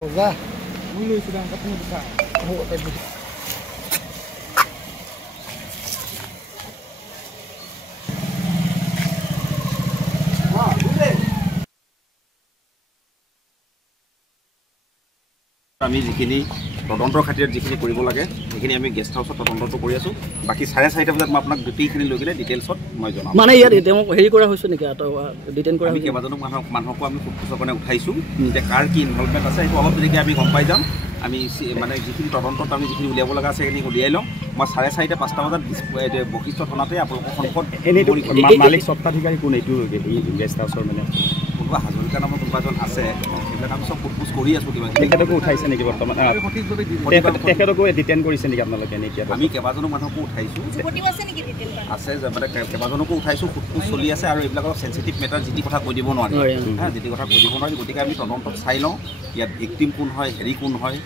Ra Mulu sedang ketemu besar. আমি যিখিনি তদন্তৰ খাতিৰত যিখিনি কৰিব লাগে সেইখিনি আমি গেষ্ট হাউছত তদন্তটো কৰি আছো বাকি 4:30 বজাত মই আপোনাক গোটেইখিনি লৈ গলে ডিটেইলছত মই জনাম মানে ইয়াত তেওঁ হেৰি কৰা হৈছে নেকি ডিটেইন কৰা আমি কেইবাজনো মানুহকো আমি ফুটপুছৰ কাৰণে উঠাইছো যে কাৰ কি ইনভলভমেণ্ট আছে এইটো অলপ দেৰিকৈ আমি গম পাই যাম আমি মানে যিখিনি তদন্তত আমি যিখিনি উলিয়াব লগা আছে সেইখিনি উলিয়াই লওঁ মই 4:30 5টা বজাত বশিষ্ঠ থানাতে আপোনালোকৰ সন্মুখত মালিক স্বত্বাধিকাৰী কোন এইটো গেষ্ট হাউচৰ মানে কোনোবা হাজৰিকা নামৰ কোনোবা এজন আছে এইবিলাক আমি চব ফুটপুছ কৰি আছো কিবা তেখেতকো উঠাইছে নেকি বৰ্তমান তেখেতকো ডিটেইন কৰিছে নেকি আপোনালোকে এতিয়া আমি কেইবাজনো মানুহকো উঠাইছো আছে মানে কেইবাজনকো উঠাইছো ফুটপুছ চলি আছে আৰু এইবিলাক অলপ চেনচিটিভ মেটাৰ যি কথা কৈ দিব নোৱাৰি যি কথা কৈ দিব নোৱাৰি গতিকে আমি তদন্তত চাই লওঁ ইয়াত ভিক্টিম কোন হয় হেৰি কোন হয়